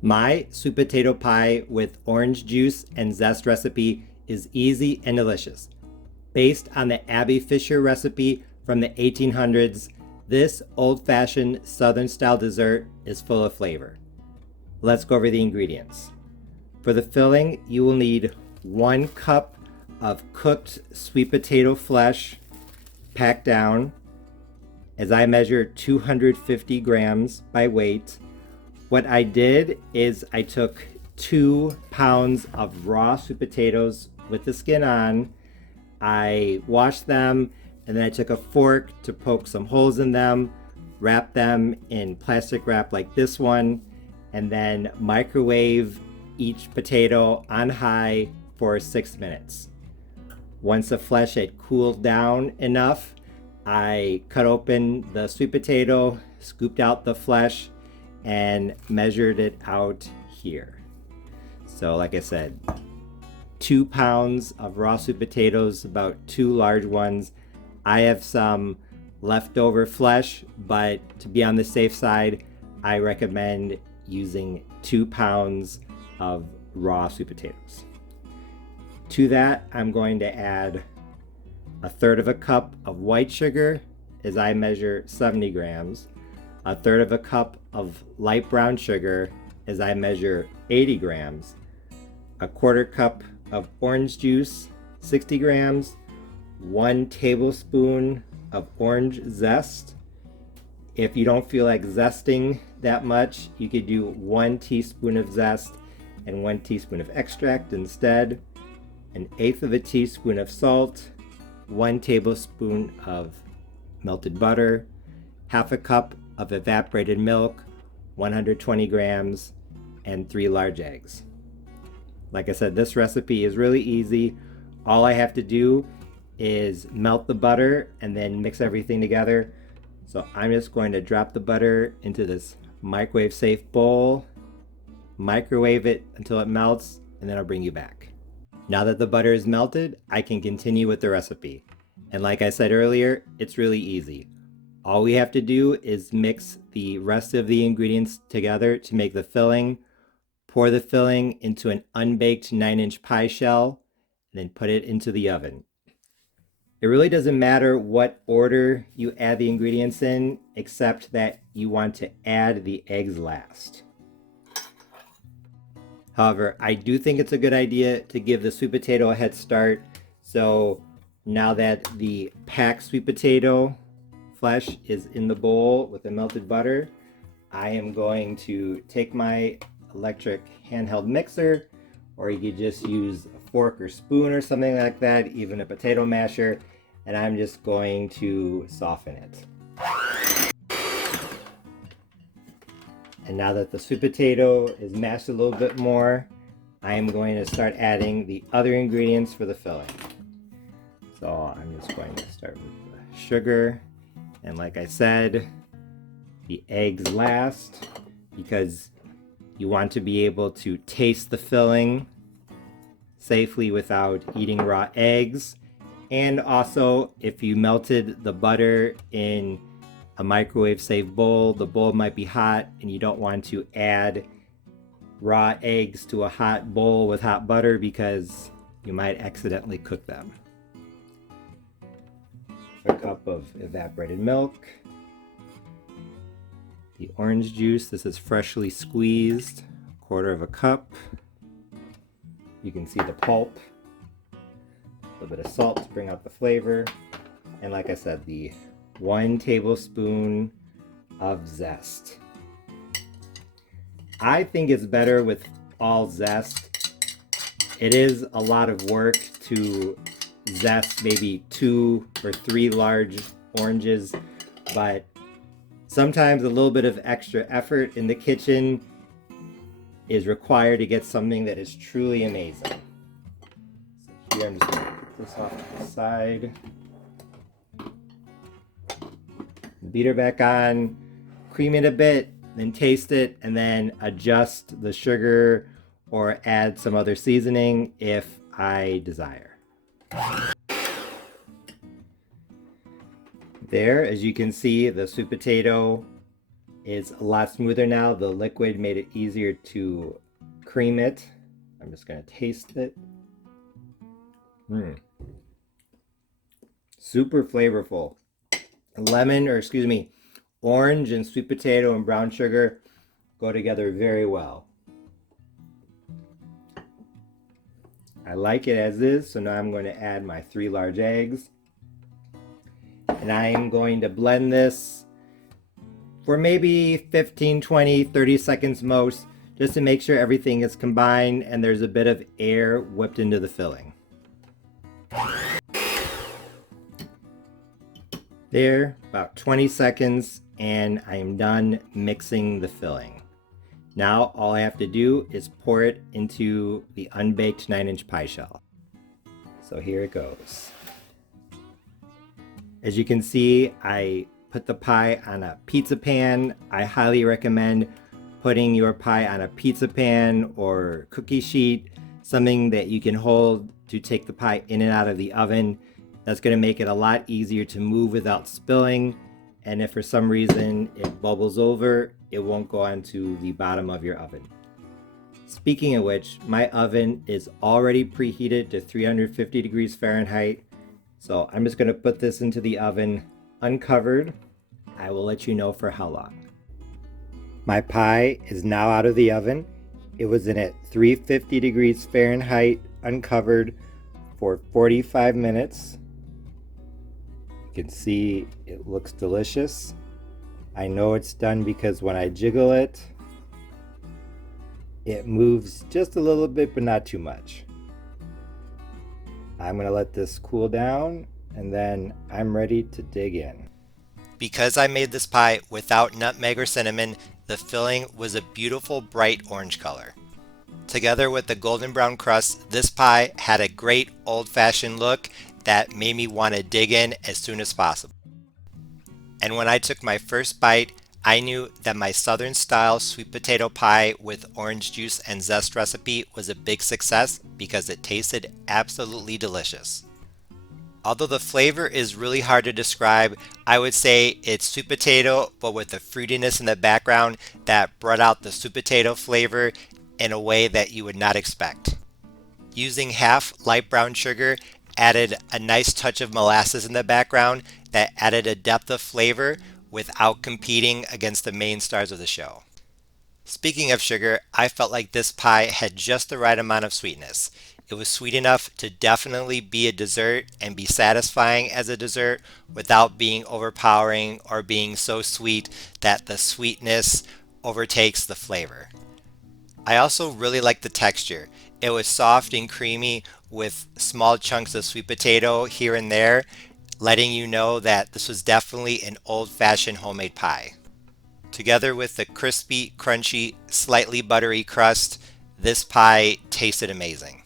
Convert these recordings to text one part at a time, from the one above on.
My sweet potato pie with orange juice and zest recipe is easy and delicious. Based on the Abby Fisher recipe from the 1800s, this old-fashioned Southern-style dessert is full of flavor. Let's go over the ingredients. For the filling, you will need 1 cup of cooked sweet potato flesh packed down, as I measure 250 grams by weight. What I did is I took 2 pounds of raw sweet potatoes with the skin on. I washed them, and then I took a fork to poke some holes in them, wrap them in plastic wrap like this one, and then microwave each potato on high for 6 minutes. Once the flesh had cooled down enough, I cut open the sweet potato, scooped out the flesh, and measured it out here. So like I said, 2 pounds of raw sweet potatoes, about 2 large ones. I have some leftover flesh, but to be on the safe side, I recommend using 2 pounds of raw sweet potatoes. To that, I'm going to add 1/3 cup of white sugar, as I measure 70 grams, 1/3 cup of light brown sugar, as I measure 80 grams, 1/4 cup of orange juice, 60 grams, 1 tablespoon of orange zest. If you don't feel like zesting that much, you could do 1 teaspoon of zest and 1 teaspoon of extract instead, 1/8 teaspoon of salt, 1 tablespoon of melted butter, 1/2 cup of evaporated milk, 120 grams, and 3 large eggs. Like I said, this recipe is really easy. All I have to do is melt the butter and then mix everything together. So I'm just going to drop the butter into this microwave safe bowl, microwave it until it melts, and then I'll bring you back. Now that the butter is melted, I can continue with the recipe. And like I said earlier, it's really easy. All we have to do is mix the rest of the ingredients together to make the filling. Pour the filling into an unbaked 9-inch pie shell, and then put it into the oven. It really doesn't matter what order you add the ingredients in, except that you want to add the eggs last. However, I do think it's a good idea to give the sweet potato a head start. So now that the packed sweet potato flesh is in the bowl with the melted butter, I am going to take my electric handheld mixer, or you could just use a fork or spoon or something like that, even a potato masher, and I'm just going to soften it. And now that the sweet potato is mashed a little bit more, I am going to start adding the other ingredients for the filling. So I'm just going to start with the sugar, and like I said, the eggs last, because you want to be able to taste the filling safely without eating raw eggs. And also, if you melted the butter in a microwave safe bowl, the bowl might be hot and you don't want to add raw eggs to a hot bowl with hot butter because you might accidentally cook them. A cup of evaporated milk, the orange juice, this is freshly squeezed, 1/4 cup. You can see the pulp, a little bit of salt to bring out the flavor, and like I said, the 1 tablespoon of zest. I think it's better with all zest. It is a lot of work to zest maybe 2 or 3 large oranges, but sometimes a little bit of extra effort in the kitchen is required to get something that is truly amazing. So here I'm just going to put this off to the side. Beater back on, cream it a bit, then taste it, and then adjust the sugar or add some other seasoning if I desire. There, as you can see, the sweet potato is a lot smoother now. The liquid made it easier to cream it. I'm just gonna taste it. Super flavorful. Orange and sweet potato and brown sugar go together very well. I like it as is, so now I'm going to add my 3 large eggs. And I am going to blend this for maybe 15, 20, 30 seconds most, just to make sure everything is combined and there's a bit of air whipped into the filling. There, about 20 seconds, and I am done mixing the filling. Now all I have to do is pour it into the unbaked 9-inch pie shell. So here it goes. As you can see, I put the pie on a pizza pan. I highly recommend putting your pie on a pizza pan or cookie sheet, something that you can hold to take the pie in and out of the oven. That's going to make it a lot easier to move without spilling. And if for some reason it bubbles over, it won't go onto the bottom of your oven. Speaking of which, my oven is already preheated to 350 degrees Fahrenheit. So I'm just going to put this into the oven uncovered. I will let you know for how long. My pie is now out of the oven. It was in at 350 degrees Fahrenheit uncovered for 45 minutes. You can see it looks delicious. I know it's done because when I jiggle it, it moves just a little bit, but not too much. I'm gonna let this cool down and then I'm ready to dig in. Because I made this pie without nutmeg or cinnamon, the filling was a beautiful bright orange color. Together with the golden brown crust, this pie had a great old-fashioned look that made me want to dig in as soon as possible. And when I took my first bite, I knew that my southern style sweet potato pie with orange juice and zest recipe was a big success because it tasted absolutely delicious. Although the flavor is really hard to describe, I would say it's sweet potato but with the fruitiness in the background that brought out the sweet potato flavor in a way that you would not expect. Using half light brown sugar added a nice touch of molasses in the background that added a depth of flavor without competing against the main stars of the show. Speaking of sugar, I felt like this pie had just the right amount of sweetness. It was sweet enough to definitely be a dessert and be satisfying as a dessert without being overpowering or being so sweet that the sweetness overtakes the flavor. I also really liked the texture. It was soft and creamy with small chunks of sweet potato here and there, letting you know that this was definitely an old-fashioned homemade pie. Together with the crispy, crunchy, slightly buttery crust, this pie tasted amazing.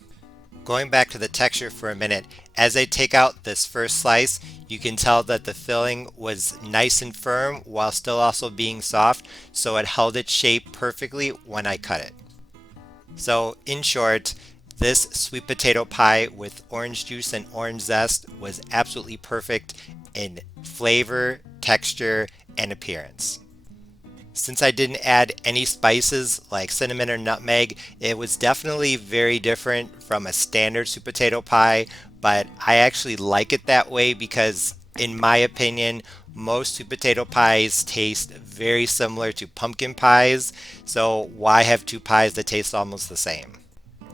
Going back to the texture for a minute, as I take out this first slice, you can tell that the filling was nice and firm while still also being soft, so it held its shape perfectly when I cut it. So in short, this sweet potato pie with orange juice and orange zest was absolutely perfect in flavor, texture, and appearance. Since I didn't add any spices like cinnamon or nutmeg, it was definitely very different from a standard sweet potato pie, but I actually like it that way because, in my opinion, most sweet potato pies taste very similar to pumpkin pies, so why have two pies that taste almost the same?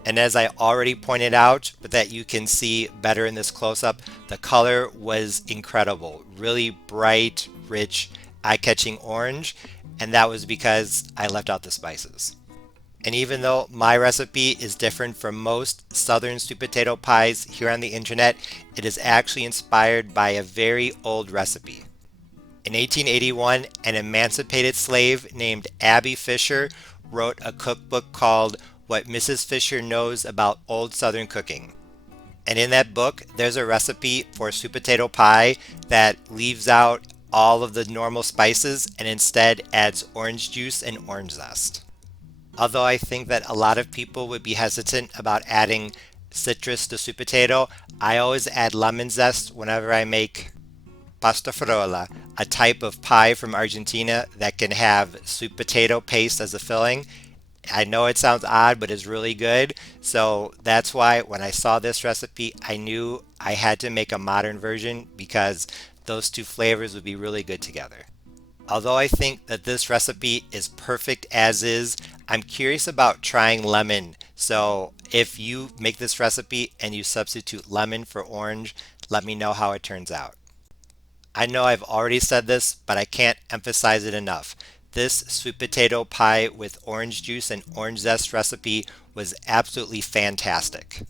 And as I already pointed out, but that you can see better in this close-up, the color was incredible. Really bright, rich, eye-catching orange, and that was because I left out the spices. And even though my recipe is different from most southern sweet potato pies here on the internet, it is actually inspired by a very old recipe. In 1881, an emancipated slave named Abby Fisher wrote a cookbook called What Mrs. Fisher Knows About Old Southern Cooking. And in that book, there's a recipe for sweet potato pie that leaves out all of the normal spices and instead adds orange juice and orange zest. Although I think that a lot of people would be hesitant about adding citrus to sweet potato, I always add lemon zest whenever I make pasta frolla, a type of pie from Argentina that can have sweet potato paste as a filling. I know it sounds odd, but it's really good. So that's why when I saw this recipe, I knew I had to make a modern version because those two flavors would be really good together. Although I think that this recipe is perfect as is, I'm curious about trying lemon. So if you make this recipe and you substitute lemon for orange, let me know how it turns out. I know I've already said this, but I can't emphasize it enough. This sweet potato pie with orange juice and orange zest recipe was absolutely fantastic.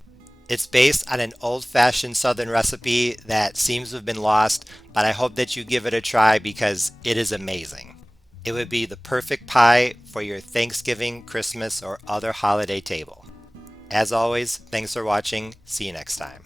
It's based on an old-fashioned southern recipe that seems to have been lost, but I hope that you give it a try because it is amazing. It would be the perfect pie for your Thanksgiving, Christmas, or other holiday table. As always, thanks for watching. See you next time.